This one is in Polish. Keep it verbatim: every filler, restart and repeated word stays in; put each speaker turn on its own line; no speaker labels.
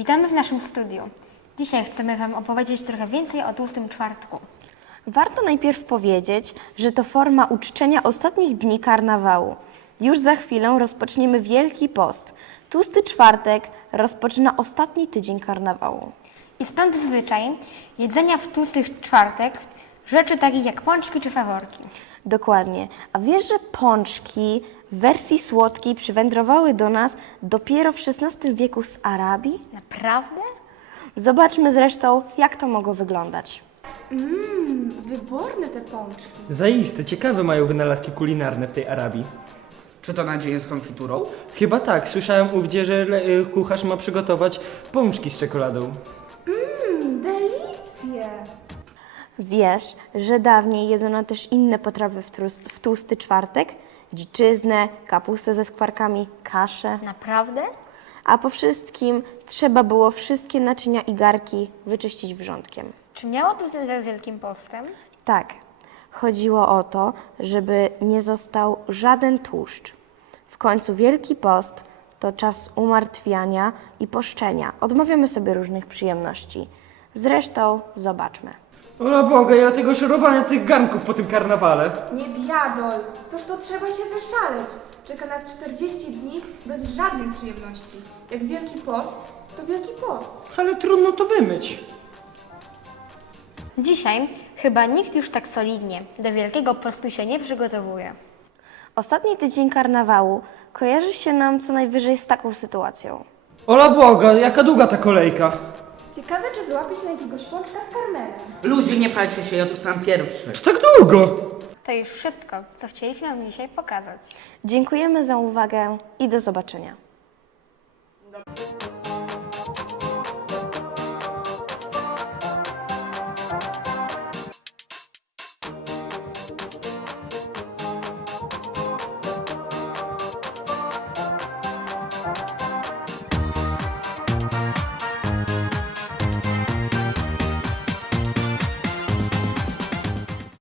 Witamy w naszym studiu. Dzisiaj chcemy Wam opowiedzieć trochę więcej o Tłustym Czwartku.
Warto najpierw powiedzieć, że to forma uczczenia ostatnich dni karnawału. Już za chwilę rozpoczniemy Wielki Post. Tłusty Czwartek rozpoczyna ostatni tydzień karnawału.
I stąd zwyczaj jedzenia w Tłusty Czwartek rzeczy takich jak pączki czy faworki.
Dokładnie. A wiesz, że pączki w wersji słodkiej przywędrowały do nas dopiero w szesnastym wieku z Arabii?
Naprawdę?
Zobaczmy zresztą, jak to mogło wyglądać.
Mmm, wyborne te pączki.
Zaiste, ciekawe mają wynalazki kulinarne w tej Arabii.
Czy to nadzieję z konfiturą?
Chyba tak, słyszałem ówdzie, że le- y, kucharz ma przygotować pączki z czekoladą.
Mmm, delicje.
Wiesz, że dawniej jedzono też inne potrawy w, trus- w Tłusty Czwartek? Dziczyznę, kapustę ze skwarkami, kaszę.
Naprawdę?
A po wszystkim trzeba było wszystkie naczynia i garki wyczyścić wrzątkiem.
Czy miało to związek z Wielkim Postem?
Tak, chodziło o to, żeby nie został żaden tłuszcz. W końcu Wielki Post to czas umartwiania i poszczenia. Odmawiamy sobie różnych przyjemności. Zresztą zobaczmy.
Ola Boga, ja tego szorowania tych garnków po tym karnawale.
Nie biadol, toż to trzeba się wyszaleć. Czeka nas czterdzieści dni bez żadnej przyjemności. Jak Wielki Post, to Wielki Post.
Ale trudno to wymyć.
Dzisiaj chyba nikt już tak solidnie do Wielkiego Postu się nie przygotowuje.
Ostatni tydzień karnawału kojarzy się nam co najwyżej z taką sytuacją.
Ola Boga, jaka długa ta kolejka.
Ciekawe, czy złapie się na jakiegoś pączka z karmelem.
Ludzie, nie pchajcie się, ja tu stałem pierwszy.
Tak długo!
To już wszystko, co chcieliśmy Wam dzisiaj pokazać.
Dziękujemy za uwagę i do zobaczenia.